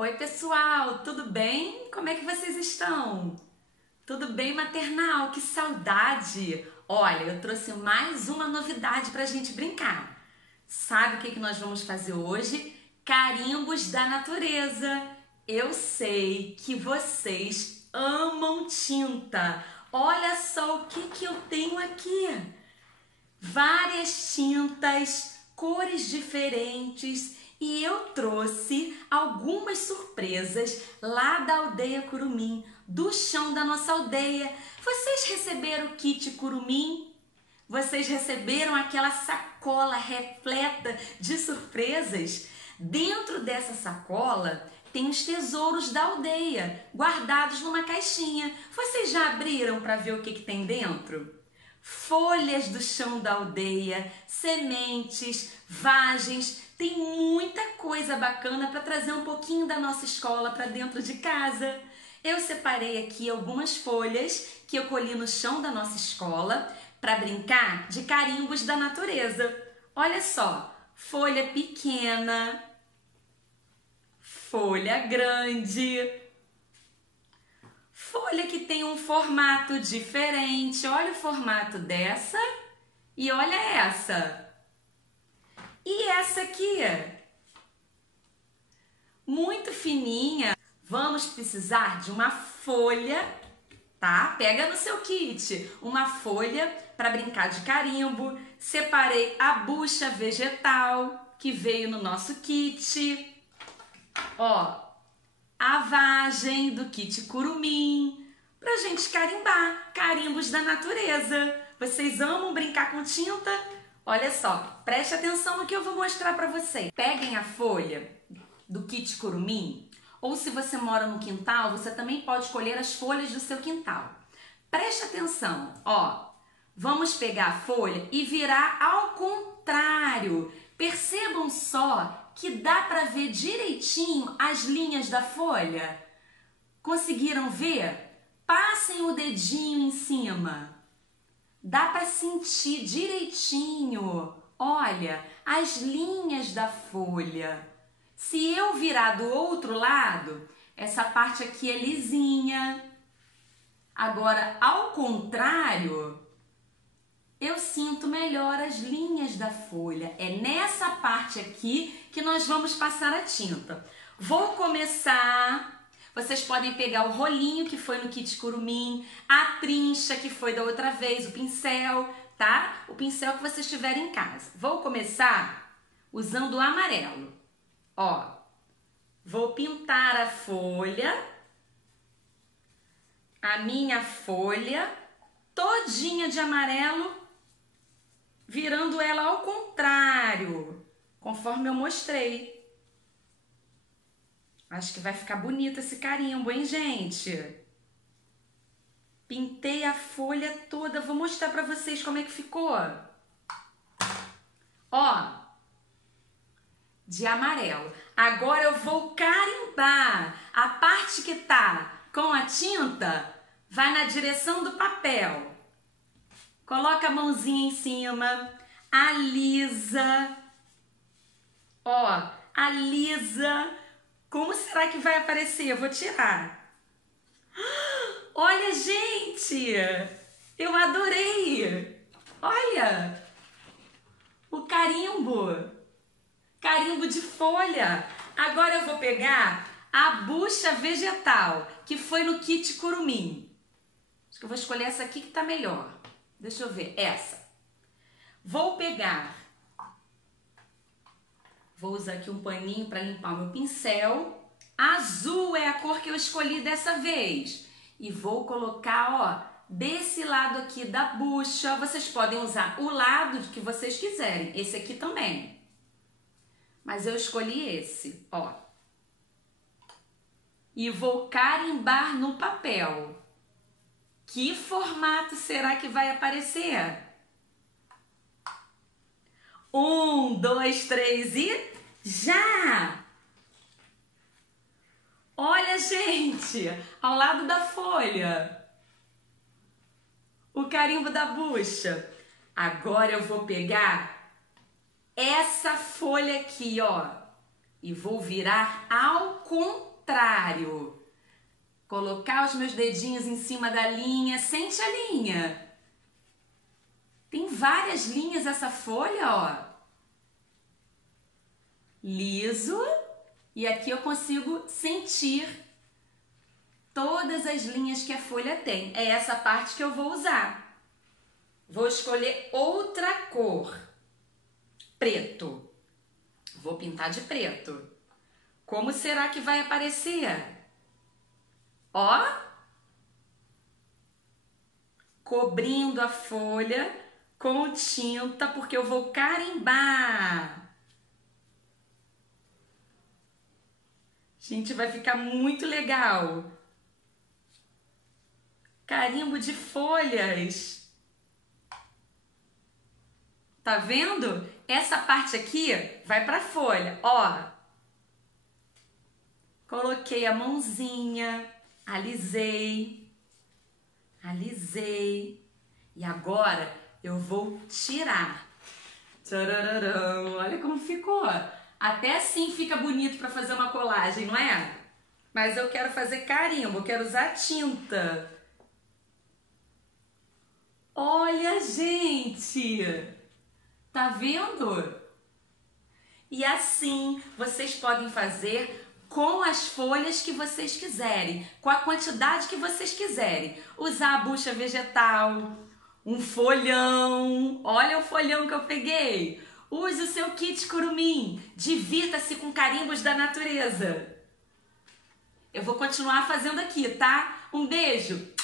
Oi, pessoal, tudo bem? Como é que vocês estão? Tudo bem, maternal? Que saudade! Olha, eu trouxe mais uma novidade para a gente brincar. Sabe o que nós vamos fazer hoje? Carimbos da natureza. Eu sei que vocês amam tinta. Olha só o que eu tenho aqui. Várias tintas, cores diferentes, e eu trouxe algumas surpresas lá da aldeia Curumim, do chão da nossa aldeia. Vocês receberam o kit Curumim? Vocês receberam aquela sacola repleta de surpresas? Dentro dessa sacola tem os tesouros da aldeia, guardados numa caixinha. Vocês já abriram para ver o que tem dentro? Folhas do chão da aldeia, sementes, vagens, tem muita coisa bacana para trazer um pouquinho da nossa escola para dentro de casa. Eu separei aqui algumas folhas que eu colhi no chão da nossa escola para brincar de carimbos da natureza. Olha só, folha pequena, folha grande, folha que tem um formato diferente. Olha o formato dessa e olha essa. E essa aqui, muito fininha. Vamos precisar de uma folha, tá? Pega no seu kit uma folha para brincar de carimbo. Separei a bucha vegetal que veio no nosso kit. Ó, a vagem do kit Curumim, pra gente carimbar, carimbos da natureza. Vocês amam brincar com tinta? Olha só, preste atenção no que eu vou mostrar pra vocês. Peguem a folha do kit Curumim, ou se você mora no quintal, você também pode escolher as folhas do seu quintal. Preste atenção, ó, vamos pegar a folha e virar ao contrário. Percebam só que dá para ver direitinho as linhas da folha. Conseguiram ver? Passem o dedinho em cima. Dá para sentir direitinho. Olha, as linhas da folha. Se eu virar do outro lado, essa parte aqui é lisinha. Agora, ao contrário, eu sinto melhor as linhas da folha. É nessa parte aqui que nós vamos passar a tinta. Vou começar. Vocês podem pegar o rolinho que foi no kit Curumim, a trincha que foi da outra vez, o pincel, tá? O pincel que vocês tiverem em casa. Vou começar usando o amarelo. Ó, vou pintar a folha, a minha folha todinha de amarelo, virando ela ao contrário, conforme eu mostrei. Acho que vai ficar bonito esse carimbo, hein, gente? Pintei a folha toda. Vou mostrar pra vocês como é que ficou. Ó, de amarelo. Agora eu vou carimbar. A parte que tá com a tinta vai na direção do papel. Coloca a mãozinha em cima, alisa. Ó, alisa. Como será que vai aparecer? Eu vou tirar. Olha, gente! Eu adorei! Olha! O carimbo! Carimbo de folha! Agora eu vou pegar a bucha vegetal, que foi no kit Curumim. Acho que eu vou escolher essa aqui que tá melhor. Deixa eu ver, essa. Vou pegar... Vou usar aqui um paninho para limpar o meu pincel. Azul é a cor que eu escolhi dessa vez. E vou colocar, ó, desse lado aqui da bucha. Vocês podem usar o lado que vocês quiserem. Esse aqui também. Mas eu escolhi esse, ó. E vou carimbar no papel. Que formato será que vai aparecer? 1, 2, 3 e já! Olha, gente, ao lado da folha, o carimbo da bucha. Agora eu vou pegar essa folha aqui, ó, e vou virar ao contrário. Colocar os meus dedinhos em cima da linha. Sente a linha. Tem várias linhas essa folha, ó. Liso. E aqui eu consigo sentir todas as linhas que a folha tem. É essa parte que eu vou usar. Vou escolher outra cor. Preto. Vou pintar de preto. Como será que vai aparecer? Ó, cobrindo a folha com tinta, porque eu vou carimbar. Gente, vai ficar muito legal. Carimbo de folhas. Tá vendo? Essa parte aqui vai pra folha, ó. Coloquei a mãozinha. Alisei, e agora eu vou tirar. Tchararam, olha como ficou. Até assim fica bonito para fazer uma colagem, não é? Mas eu quero fazer carimbo, eu quero usar tinta. Olha, gente, tá vendo? E assim vocês podem fazer com as folhas que vocês quiserem, com a quantidade que vocês quiserem. Usar a bucha vegetal, um folhão, olha o folhão que eu peguei. Use o seu kit curumim, divirta-se com carimbos da natureza. Eu vou continuar fazendo aqui, tá? Um beijo!